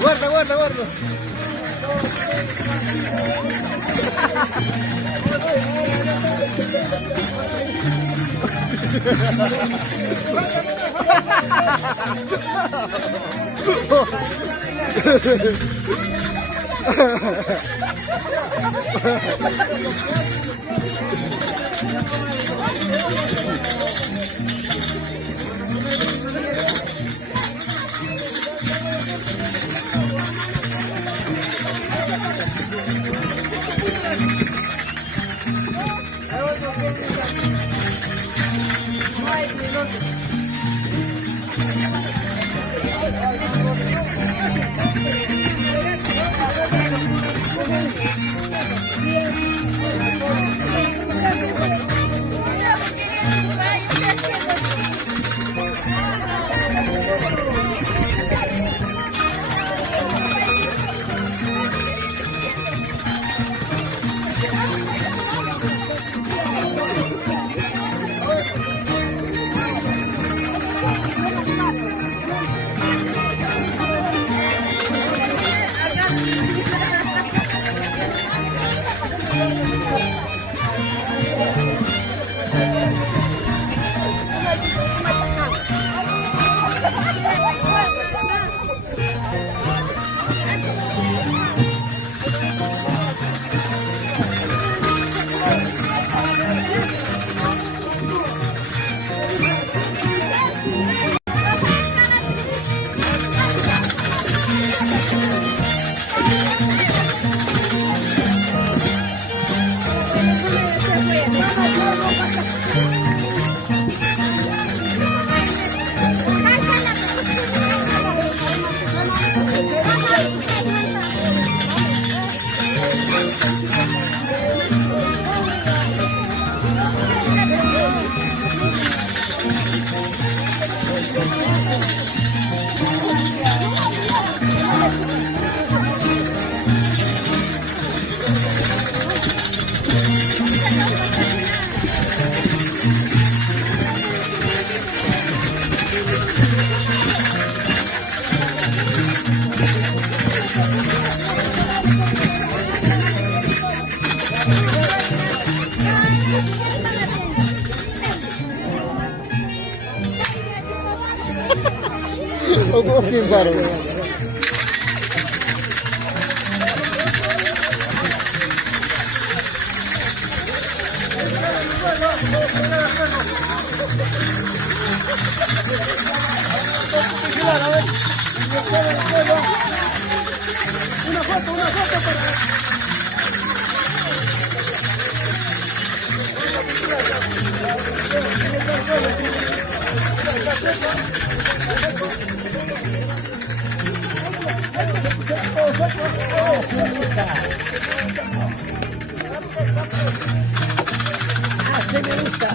Guarda, guarda, guarda. Okay, baru. Una foto para... Así me gusta.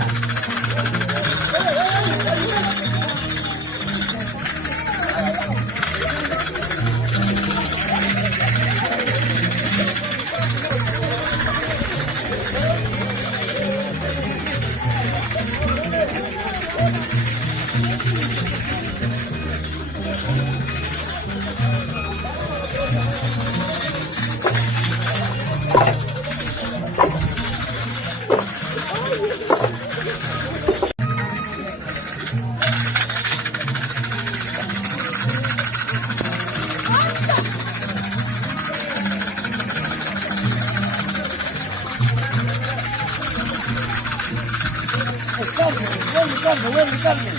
Carne.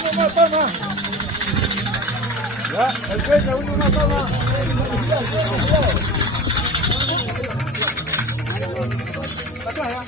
Uno más toma. Ya, el pecho, uno más toma. Acá, ya.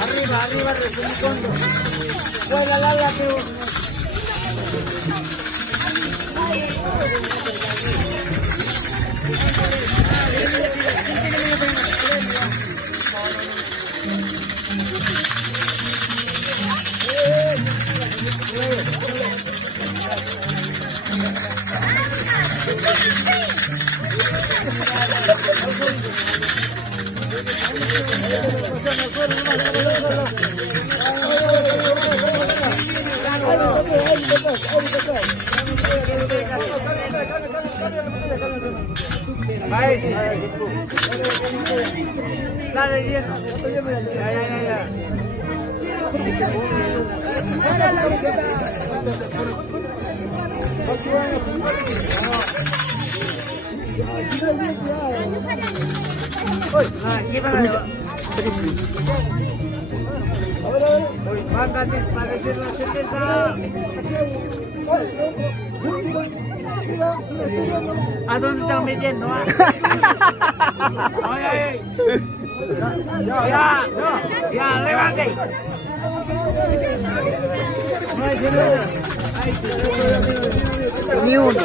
Arriba, arriba, resumiendo. Buena la que dale lleno. Ya. Van a desaparecer la cerveza. ¿A dónde están metiendo? Ay. Ya, levante. Ni uno.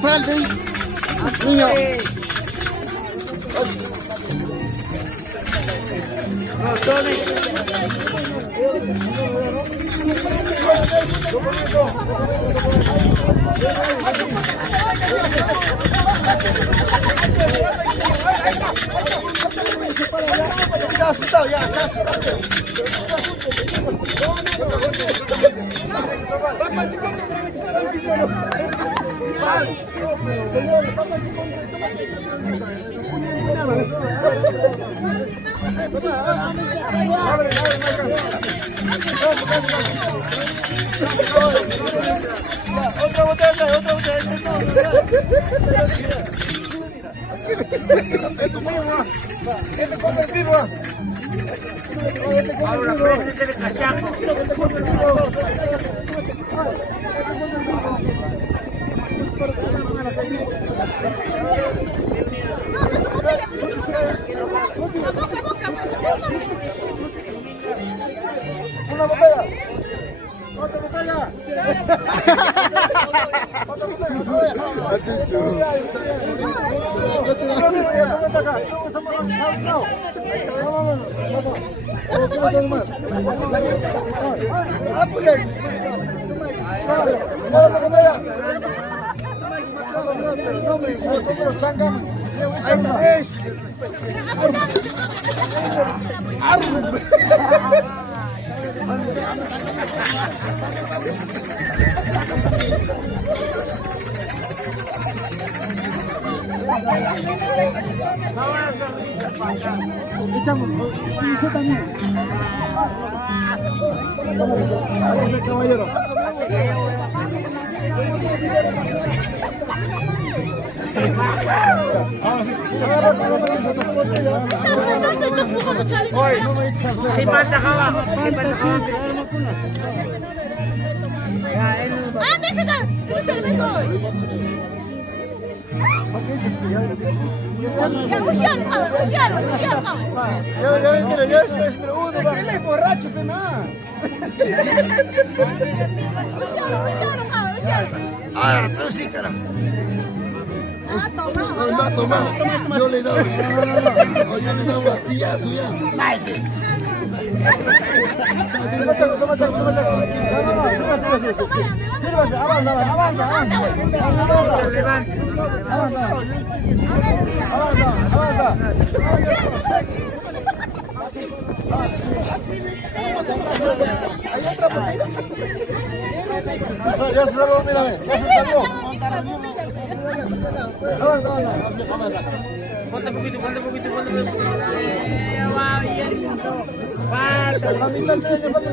Salte, niño. No, Tony. Otra botella. Este come el vivo. Ahora prende el cachaco. Una botella. Otra botella. Atención. Caballero. Ya usian kau. Ya, pero uno va. Él es borracho, fe más. Usian kau. Ah, tú sí, caramba. Toma. Yo le doy. Yo le doy vacillazo ya. Toma, chaco. Sírvase, avanza. Hay otra botella. Ya se salió, mírame. Ya se salió. Avanza. Ponte poquito. Falta. La mitad tiene que falta.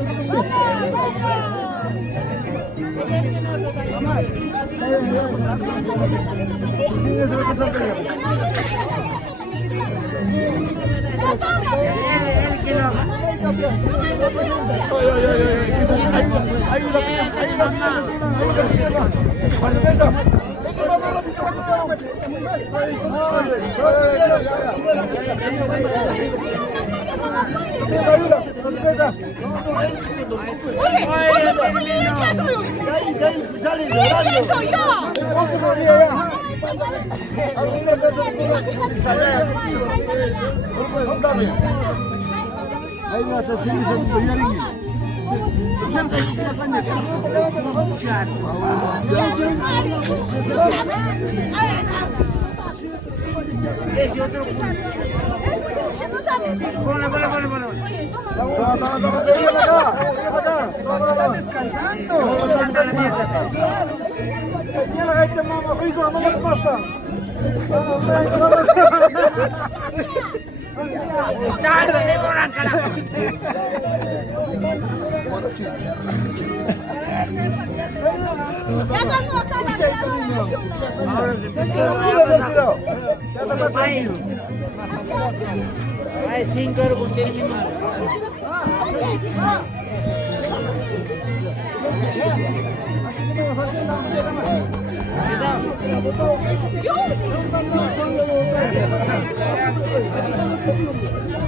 Ahí vas a seguir Están descansando.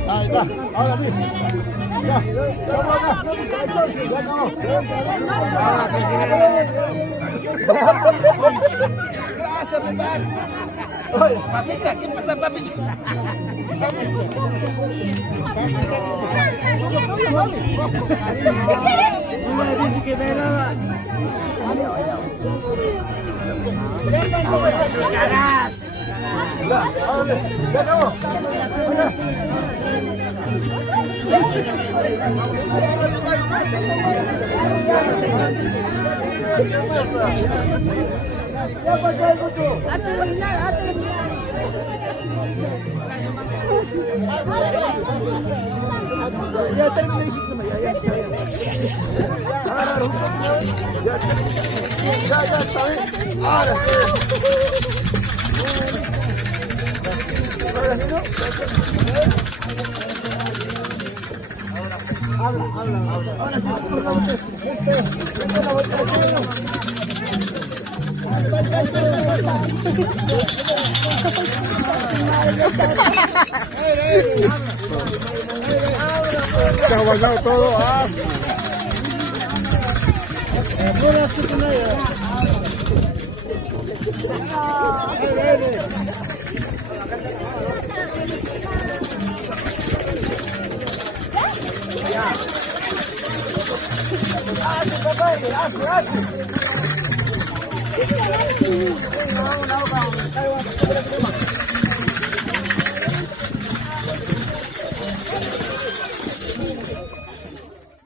Ahí está, ahora sí. Ya, gracias, mi padre. Papita, ¿qué pasa, papita? Dice que me lava. Ya acabó. Ya terminé el síntoma, ya está bien. Ya está bien. Ahora sí, ¿no? Habla. Ahora sí, por la botella. Esta es la botella. Se ha guardado todo. Hace.